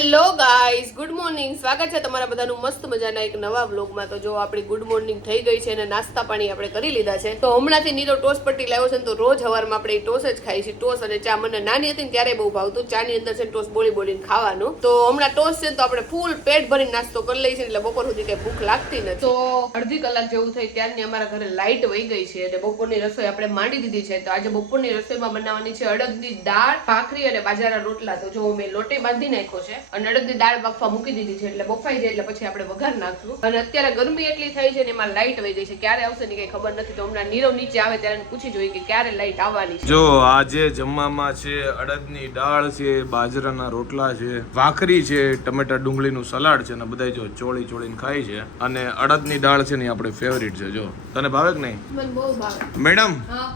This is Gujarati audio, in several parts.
Hello guys, good morning. સ્વાગત છે તમારા બધાનું મસ્ત મજાના એક નવા વ્લોગમાં. તો જો આપણી ગુડ મોર્નિંગ થઈ ગઈ છે અને નાસ્તા પાણી આપણે કરી લીધા છે. તો હમણાંથી નીરો ટોસ પટ્ટી લાવ્યો છે ને તો રોજ સવારમાં આપણે ટોસ જ ખાઈ છીએ. ટોસ અને ચા મને નાની હતી ને ત્યારે બહુ ભાવતું. ચાની અંદર છે ટોસ બોલીને ખાવાનું. તો હમણાં ટોસ છે તો આપણે ફૂલ પેટ ભરીને નાસ્તો કરી લઈએ છીએ એટલે બપોર સુધી કઈ ભૂખ લાગતી નથી. તો અડધી કલાક જેવું થઈ ત્યારની અમારા ઘરે લાઇટ વહી ગઈ છે અને બપોરની રસોઈ આપણે માંડી દીધી છે. તો આજે બપોરની રસોઈમાં બનાવવાની છે અડદની દાળ, ભાખરી અને બાજરાના રોટલા. તો જો મેં લોટે બાંધી નાખ્યો છે અને અડદની દાળ બફવા મૂકી દીધી છે એટલે બફાઈ જાય એટલે પછી આપણે વઘાર નાખશું. અને અત્યારે ગરમી એટલી થઈ છે ને એમાં લાઇટ વહી ગઈ છે. ક્યારે આવશે ને કઈ ખબર નથી. તો હમણાં નીરવ નીચે આવે ત્યારે પૂછી જોઈએ કે ક્યારે લાઇટ આવવાની છે. જો આજે જમવામાં છે અડદની દાળ છે, બાજરાના રોટલા છે, ભાખરી છે, ટમેટા ડુંગળીનું સલાડ છે અને બધા જો ચોળીને ખાય છે. અને અડદની દાળ છે ને આપણે ફેવરિટ છે. જો તને ભાવે કે નહીં? મને બહુ ભાવે મેડમ. હા,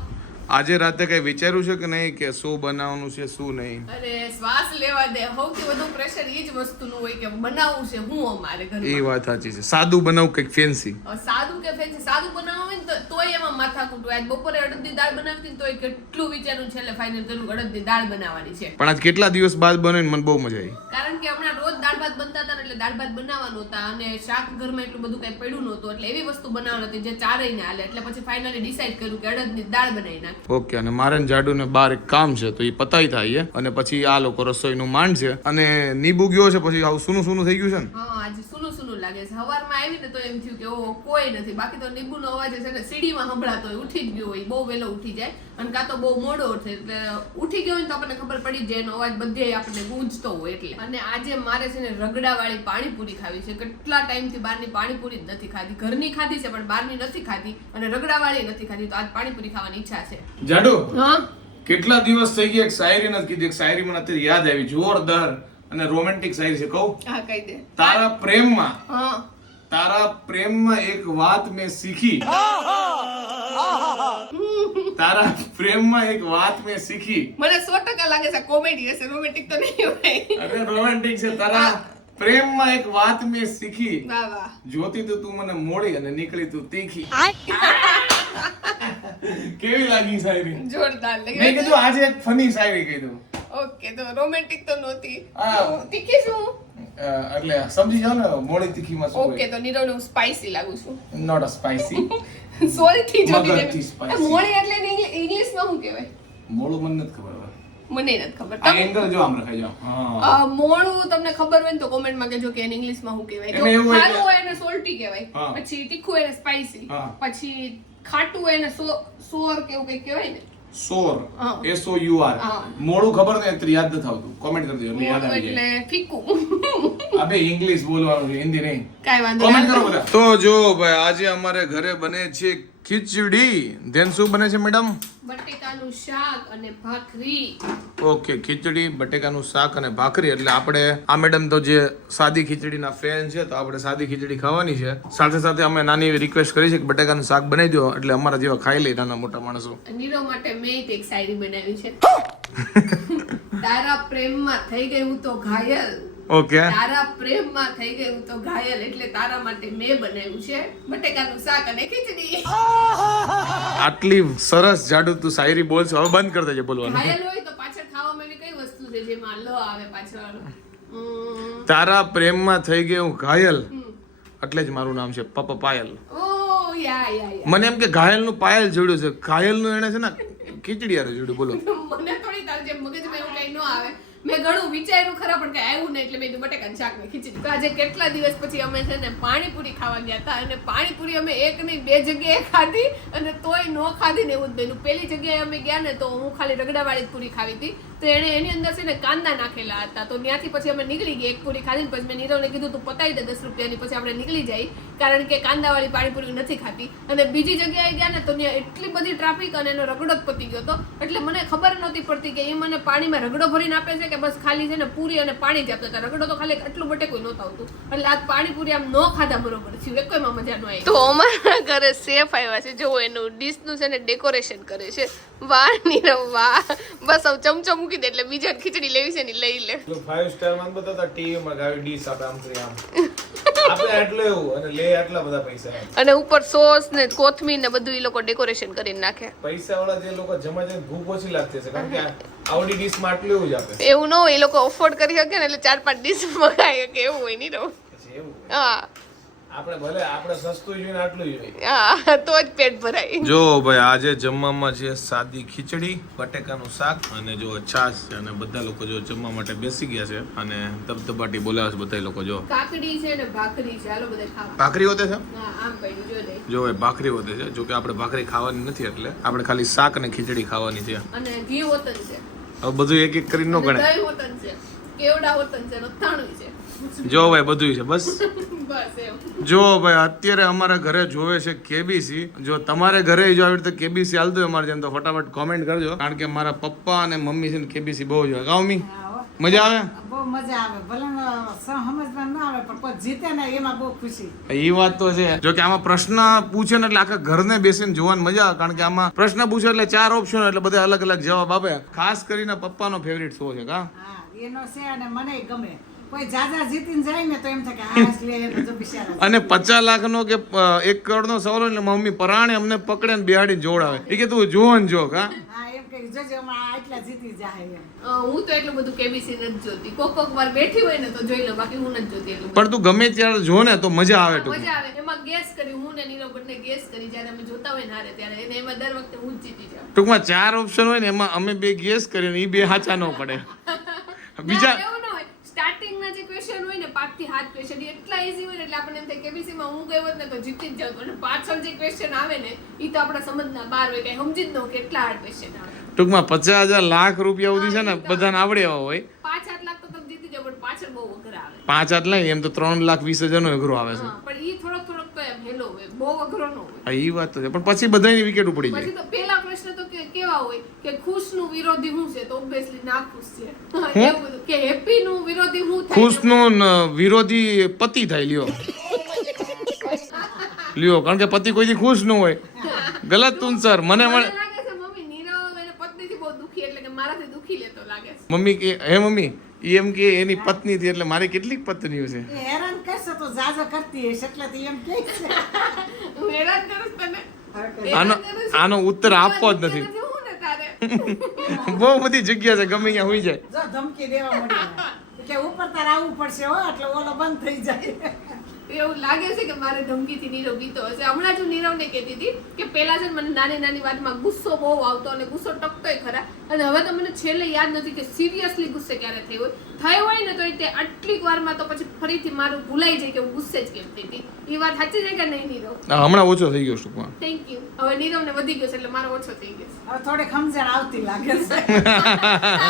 આજે રાતે કઈ વિચાર્યું છે કે નહીં કે શું બનાવવાનું છે શું નહીં? અરે શ્વાસ લેવા દે. સૌથી વધુ પ્રેશર એ જ વસ્તુનું હોય કે બનાવવું છે હું અમારે ઘરે. એ વાત સાચી છે. સાદું બનાવું કંઈક ફેન્સી. સાદું કે ફેન્સી સાદું બનાવવું હોય ને તોય એમાં માથાકૂટ હોય. આજ બપોરે અડદની દાળ બનાવતી ને તોય કેટલું વિચાર્યું છે એટલે ફાઇનલ કર્યું અડદની દાળ બનાવવાની છે. પણ આજ કેટલા દિવસ બાદ બને ને મને બહુ મજા આવી. કારણ કે હમણાં રોજ દાળ ભાત બનતા હતા એટલે દાળ ભાત બનાવવાનું હતા અને શાક ઘરમાં એટલું બધું કઈ પડ્યું નહોતું એટલે એવી વસ્તુ બનાવવાની હતી જે ચારેય ને હાલે. એટલે પછી ફાઇનલી ડિસાઈડ કર્યું કે અડદની દાળ બનાવી નાખ. ઓકે. અને મારે જાડુ ને બાર એક કામ છે તો એ પતાઈ થાય અને પછી આ લોકો રસોઈનું માંડ છે અને નીબુ ગયો છે પછી આવું સૂનું થઈ ગયું છે ને. હા, આજે સૂનું લાગે છે. સવારમાં આવીને તો એમ થયું કે ઓ કોઈ નથી. બાકી તો નીબુનો અવાજ છે ને સીડીમાં સંભળાતો હોય. ઉઠી જ ગયો હોય, બહુ વહેલો ઉઠી જાય અને કાં તો બહુ મોડો ઉઠે એટલે ઉઠી ગયો હોય તો આપણને ખબર પડી જાય એનો અવાજ બધે આપણને ગૂંજતો હોય એટલે. અને આજે મારે છે ને રગડાવાળી પાણીપુરી ખાવી છે. કેટલા ટાઈમથી બહારની પાણીપુરી જ નથી ખાધી. ઘરની ખાધી છે પણ બહારની નથી ખાધી અને રગડાવાળી નથી ખાધી. તો આજ પાણીપુરી ખાવાની ઈચ્છા છે. જાડુ, હા, કેટલા દિવસ થઈ ગયા એક શાયરી નથી કીધી. એક શાયરી મને અત્યારે યાદ આવી, જોરદાર અને રોમેન્ટિક શાયરી છે. કહું? હા, કહી દે. તારા હા, પ્રેમમાં એક વાત મેં શીખી. તારા પ્રેમમાં એક વાત મેં શીખી. મને 100% લાગે છે કોમેડી હશે, રોમેન્ટિક તો નહીં હોય. અરે રોમેન્ટિક છે. તારા પ્રેમમાં એક વાત મેં શીખી. વાહ વાહ. જોતી તો તું મને મોડી અને નીકળી તું તીખી. કેવી લાગી શાયરી? જોરદાર મેં લાગી. કીધું આજે એક ફની શાયરી કહી દઉં. ઓકે, તો રોમેન્ટિક તો નહોતી. હા. તીખી શું? એટલે સમજી જાવ ને મોડી તીખીમાં શું ઓકે, તો નીરવ હું સ્પાઈસી લાગુ છું. Not a spicy. સોરી થી જોડી મગજથી દે. spicy. મોળી એટલે ઇંગ્લિશમાં શું કહેવાય? મોડું મને નથી ખબર. મને નથી ખબર. આ એંગલ જો આમ રખાઈ જાવ. હા. મોળું તમને ખબર હોય ને તો કોમેન્ટમાં કહેજો કે એને ઇંગ્લિશમાં શું કહેવાય. એમાં એવું જો હોય ખારું કે- હોય એને સોલ્ટી કહેવાય. હા. પછી તીખું એને સ્પાઈસી. હા. પછી ખાટું હોય એને સોર કેવું કંઈક કહેવાય ને. સોર. હા. SOUR. હા. મોડું ખબર ને એટલે યાદ નથી આવતું. કોમેન્ટ કરી દેજો એટલે યાદ મોળું આવી જાય. એટલે ફીકું. અબે ઇંગ્લિશ બોલવાનું છે, હિન્દી નહીં. કાંઈ વાંધો કોમેન્ટ નહીં. કરો બધા. તો જો ભાઈ આજે અમારે ઘરે બને છે ખીચડી. ધેન શું બને છે મેડમ? બટેકાનું શાક અને ભાખરી. ઓકે, ખીચડી, બટેકાનું શાક અને ભાખરી. એટલે આપણે આ મેડમ તો જે સાદી ખીચડીના ફેન છે તો આપણે સાદી ખીચડી ખાવાની છે. સાથે સાથે અમે નાની એવી રિક્વેસ્ટ કરી છે કે બટેકાનું શાક બનાવી દો એટલે અમારા જેવા ખાઈ લે નાના મોટા માણસો. નીરવ માટે મેં એક શાયરી બનાવી છે. તારા પ્રેમમાં થઈ ગઈ હું તો ઘાયલ. ઓકે. તારા પ્રેમમાં થઈ ગઈ હું તો ઘાયલ એટલે તારા માટે મેં બનાવ્યું છે બટેકાનું શાક અને ખીચડી. આટલી સરસ જાડુ તું શાયરી બોલ છો. હવે બંધ કરી દેજે બોલવાનું. ઘાયલ હોય તો પાછળ ખાવામાં એવી કઈ વસ્તુ છે જેમાં લ આવે પાછળ? તારા પ્રેમમાં થઈ ગઈ હું ઘાયલ એટલે જ મારું નામ છે પપ્પા પાયલ. ઓ યા. મને એમ કે ઘાયલ નું પાયલ જોડ્યું છે, ઘાયલ નું એને છે ને ખીચડી હારે જોડ્યું. બોલો. મને થોડી તાર જેમ મગજમાં એવું કઈ ન આવે. મેં ઘણું વિચાર્યું ખરા પણ કઈ આવ્યું નહીં એટલે મેં કીધું બટેકાનું શાક ને ખીચડી. તો આજે કેટલા દિવસ પછી અમે છે ને પાણીપુરી ખાવા ગયા હતા અને પાણીપુરી અમે એક નહીં બે જગ્યાએ ખાધી અને તોય ન ખાધી ને એવું જ બન્યું. પેલી જગ્યાએ અમે ગયા ને તો હું ખાલી રગડાવાળી પૂરી ખાવી હતી તો એને એની અંદર છે ને કાંદા નાખેલા હતા. તો ત્યાંથી પછી અમે નીકળી ગયા. એક પૂરી ખાધી પછી મેં નીરવને કીધું તું પતાવી દે 10 રૂપિયાની પછી આપણે નીકળી જાય કારણ કે કાંદાવાળી પાણીપુરી નથી ખાતી. અને બીજી જગ્યાએ ગયા ને તો ત્યાં એટલી બધી ટ્રાફિક અને એનો રગડો જ પતી ગયો હતો એટલે મને ખબર નહોતી પડતી કે એ મને પાણીમાં રગડો ભરીને આપે છે કે બસ ખાલી છે ને પૂરી અને પાણી જ આપતા હતા. રગડો તો ખાલી આટલું બટેકું નહોતું આવતું એટલે આ પાણીપુરી આમ ન ખાધા બરોબર થયું. એકોયમાં મજા ન આવી. તો અમારા ઘરે શેફ આવ્યા છે. જો એનું ડીશનું છે ને ડેકોરેશન કરે છે. વાહ નીરવ વાહ. બસ હવે ચમચો મૂકી દે એટલે બીજા ખીચડી લેવી છે ને લઈ લે. 5 સ્ટાર માં બતાતા ટીવી માં ગાવી ડીશ આપે આમ કરી આમ. આપણે આટલું એવું અને લે આટલા બધા પૈસા. અને ઉપર સોસ ને કોથમીર ને બધું એ લોકો ડેકોરેશન કરીને નાખે. પૈસા વાળા જે લોકો જમા છે ભૂખ ઓછી લાગતી હશે કારણ કે આવડી ડીશ માં આટલું એવું જ આપે. એવું ન હોય, એ લોકો અફોર્ડ કરી શકે ને એટલે 4-5 ડીશ મગાય કે એવું હોય નહીં રહો. પછી એવું હા આપણે ભલે આપણે સસ્તું જોઈએ ને આટલું જોઈએ. હા તો જ પેટ ભરાય. જો ભાઈ આજે જમવામાં છે સાદી ખીચડી, બટેકાનું શાક અને જો છાશ છે અને બધા લોકો જો જમવા માટે બેસી ગયા છે અને ધબધબાટી બોલાવે છે બધા લોકો. જો કાકડી છે ને ભાખરી છે, હાલો બધા ખાવા. ભાખરી હોતે છે. હા આમ પડ્યું જો દે. જો ભાઈ ભાખરી હોતે છે, જો કે આપણે ભાખરી ખાવાની નથી એટલે આપણે ખાલી શાક અને ખીચડી ખાવાની છે. અને ઘી હોતન છે, હવે બધું એક એક કરીને ન અને ગણે. દહીં હોતન છે, કેવડા હોતન છે, અથાણું છે. જો ભાઈ બધું છે બસ. બસ એમ. જો ભાઈ અત્યારે અમારા ઘરે જોવે છે કેબીસી. જો તમારે ઘરે જો આવી રીતે કેબીસી હાલતું હોય અમારે જેમ તો ફટાફટ કોમેન્ટ કરજો કારણ કે મારા પપ્પા અને મમ્મી છે ને કેબીસી બહુ જોવે. કા મમ્મી મજા આવે? બહુ મજા આવે. ભલે સમજમાં ના આવે પણ કોઈ જીતે ને એમાં બહુ ખુશી. એ વાત તો છે. જો કે આમાં પ્રશ્ન પૂછે ને એટલે આખા ઘરને બેસીને જોવાની મજા આવે કારણ કે આમાં પ્રશ્ન પૂછે એટલે 4 ઓપ્શન એટલે બધા અલગ અલગ જવાબ આપે. ખાસ કરીને પપ્પાનો ફેવરિટ શો છે. કા હા એનો છે અને મને ગમે. કોઈ જાજા જીતીને જાય ને તો એમ થાય કે હાસ લે એને તો બિચારા. અને 50 લાખનો કે 1 કરોડનો સવાલ હોય એટલે મમ્મી પરાણે અમને પકડે ને બેહાડીને જોડાવે. એ કે તું જો ને જો. કા હા એમ કે જોજે હમણાં આટલા જીતી જાય એમ. હું તો એટલું બધું કેબીસી નથી જોતી. કોક વાર બેઠી હોય ને તો જોઈ લો, બાકી હું નથી જોતી એટલું. પણ તું ગમે ત્યારે જો ને તો મજા આવે. ટૂંકમાં મજા આવે. એમાં ગેસ કરી, હું ને નીરવ બંને ગેસ કરી જ્યારે અમે જોતા હોય ને હારે ત્યારે એને એમાં દર વખતે હું જ જીતી જાઉં. ટૂંકમાં 4 ઓપ્શન હોય ને એમાં અમે 2 ગેસ કરીએ ને એ 2 સાચા ન પડે. બીજા ના, એવું ન હોય. સ્ટાર્ટિંગના જે ક્વેશ્ચન હોય ને 5 થી 7 ક્વેશ્ચન એ એટલા ઈઝી હોય ને એટલે આપણને એમ થાય કેબીસી માં હું ગઈ હોત ને તો જીતી જ જાઉં. અને પાછળ જે ક્વેશ્ચન આવે ને એ તો આપણા સમજના બહાર હોય, કઈ સમજી જ ન કે એટલા હાર્ડ ક્વેશ્ચન આવે. ટૂંકમાં 50,000 લાખ રૂપિયા સુધી છે ને બધાને આવડે એવા હોય. 5-8 લાખ તો તમે જીતી જાવ પણ પાછળ બહુ અઘરા આવે. 5-8 લાખ એમ તો 3,20,000 નો અઘરો આવે છે. હા, પણ ઈ થોડોક તો એમ હેલો હોય, બહુ અઘરો ન હોય. હા એ વાત તો છે પણ પછી બધાની વિકેટ ઉપડી જાય. પછી તો પેલા પ્રશ્ન તો કેવા હોય કે ખુશનું વિરોધી શું છે, તો ઓબ્વિયસલી નાખુશ છે. એવું બધું કે હેપીનું વિરોધી શું થાય? ખુશનું વિરોધી પતિ થાય. લ્યો કારણ કે પતિ કોઈથી ખુશ ન હોય. ગલત તુંસર મને મને લાગે છે મમ્મી નીરવ એને પત્નીથી બહુ દુખી એટલે કે મારાથી દુખી લેતો લાગે છે. મમ્મી કે હે મમ્મી ઈ એમ કે એની પત્ની થી એટલે મારી કેટલીક પત્નીઓ છે. એ હેરાન કરશે તો જાજો કરતી હશે એટલે તો એમ કે છે. હું હેરાન કરું છું તને. આનો ઉત્તર આપવો જ નથી. હું ને તારે બહુ બધી જગ્યા છે ગમે ત્યાં હોઈ જાય. જો ધમકી દેવા મળી કે ઉપર તાર આવવું પડશે હો એટલે ઓલો બંધ થઈ જાય. એવું લાગે છે કે મારે ધમકીથી નીરવ બીતો હશે. હમણાં જ નીરવને કહેતી હતી કે પેલા છે ને મને નાની નાની વાતમાં ગુસ્સો બહુ આવતો અને ગુસ્સો ટકતોય ખરા, અને હવે તો મને છેલ્લે યાદ નથી કે સિરિયસલી ગુસ્સે ક્યારે થયો હોય ને તો તે આટલી વારમાં તો પછી ફરીથી મારું ભૂલાઈ જાય કે હું ગુસ્સે જ કેમ થઈ હતી. એ વાત સાચી છે કે નહીં નીરવ? હમણાં ઓછો થઈ ગયો ટૂંકમાં. Thank you. હવે નીરવને વધી ગયો છે એટલે મારો ઓછો થઈ ગયો છે. હવે થોડી સમજણ આવતી લાગે છે.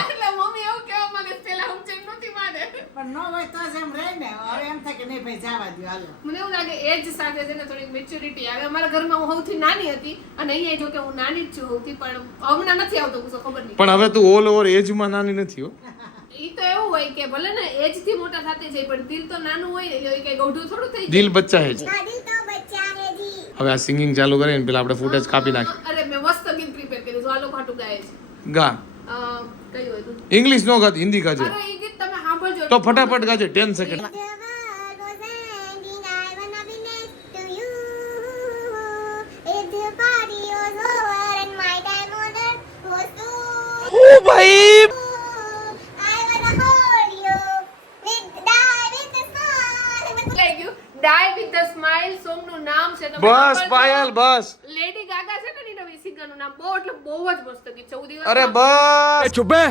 એટલે મમ્મી એવું કહેવા માંગે પેલા સમજણ નહોતી મારે. પણ ન હોય તો જ એમ રહે ને. હવે એમ થાય કે નહીં ભાઈ જવા દો હાલો. મને એવું લાગે એજ સાથે છે ને થોડીક મેચ્યોરિટી આવે. અમારા ઘરમાં હું સૌથી નાની હતી અને અહીંયા જો કે હું નાની જ છું સૌથી, પણ હમણાં નથી આવતો ગુસ્સો, ખબર નહીં. પણ હવે તું ઓલ ઓવર એજમાં નાની નથી હો. ઈ તો એવું હોય કે ભલે ને એજ થી મોટા થતી જાય પણ દિલ તો નાનું હોય ને એટલે કઈ ગૌઢું થોડું થઈ દિલ બચ્ચા હે છે. હવે આ સિંગિંગ ચાલુ કરીને પેલા આપણે ફૂટેજ કાપી નાખી. અરે મેં મસ્ત ગીત પ્રિપેર કર્યું છે, આ લોકો હાટું ગાય છે. ગા કયું હતું? ઇંગ્લિશ નો ગાતી, હિન્દી ગાજે. અરે ઈ ગીત તમે સાંભળજો તો ફટાફટ ગાજે 10 સેકન્ડ. ઓ ભાઈ ડાય વિથ અ સ્માઇલ સોંગ નું નામ છે. તમે બસ સાંભળજો. પાયલ બસ. લેડી ગાગા છે ને એની નવી સિંગર નું નામ બહુ એટલે બહુ જ મસ્ત ગીત છે. હું દિવસ અરે બસ ચૂપ બે.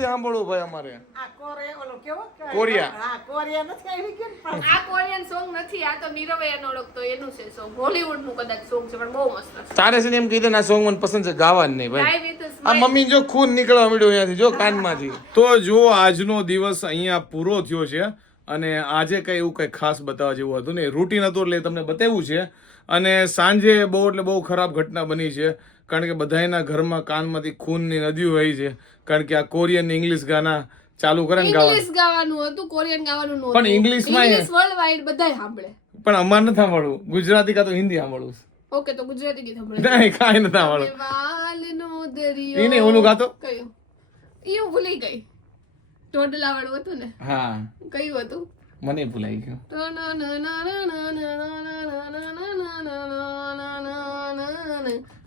સાંભળો ભાઈ અમારે આ કોરે ઓલો કેવો કે કોરિયા. હા કોરિયા નથી આવી ગયું ને પણ આ કોરિયન સોંગ નથી, આ તો નીરવે એનો ઓળખતો એનું છે સોંગ. બોલીવુડ નું કદાચ સોંગ છે પણ બહુ મસ્ત છે. તારે છે ને એમ કહી દે ને આ સોંગ મને પસંદ છે, ગાવાનું નહીં ભાઈ. ડાય વિથ અ આ સ્માઇલ. મમ્મી જો ખૂન નીકળવા મળ્યો અહીંયાથી જો કાનમાંથી. તો જો આજનો દિવસ અહીંયા પૂરો થયો છે અને આજે કઈ એવું કઈ ખાસ બતાવવા જેવું હતું ને, રૂટીન હતું એટલે તમને બતાવ્યું છે. અને સાંજે બહુ એટલે બહુ ખરાબ ઘટના બની છે કારણ કે બધાયના ઘરમાં કાનમાંથી ખૂનની નદીઓ વહી છે કારણ કે આ કોરિયન ઇંગ્લિશ ગાના ચાલુ કરે ને ગાવા. ઇંગ્લિશ ગાવાનું હતું, કોરિયન ગાવાનું નહોતું. પણ ઇંગ્લિશમાં ઇંગ્લિશ વર્લ્ડ વાઇડ બધાય સાંભળે. પણ અમારે નથી સાંભળવું, ગુજરાતી કાં તો હિન્દી સાંભળવું. ઓકે તો ગુજરાતી ગીત સાંભળે. નહીં કાંઈ નથી સાંભળવું. વાલનો દરિયો. ઈ નહીં, ઓલું ગાતો. કયું? ઈ હું ભૂલી ગઈ. ટોડલા વાળું હતું ને. હા કયું હતું? મને ભૂલાઈ ગયું.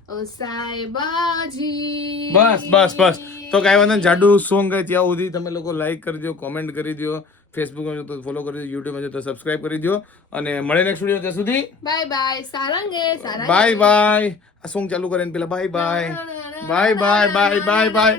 ઓ સાહેબાજી. બસ બસ બસ તો કાંઈ વાંધો નહીં. જાડુ સોંગ ગાય ત્યાં સુધી તમે લોકો લાઈક કરી દો, કોમેન્ટ કરી દો, ફેસબુકમાં જો તો ફોલો કરી દો, યુટ્યુબમાં જો તો સબસ્ક્રાઇબ કરી દો અને મળે નેક્સ્ટ વિડીયો. ત્યાં સુધી બાય બાય. સારંગે સારંગે. Bye bye. આ સોંગ ચાલુ કરે ને પેલા bye bye bye bye bye bye by.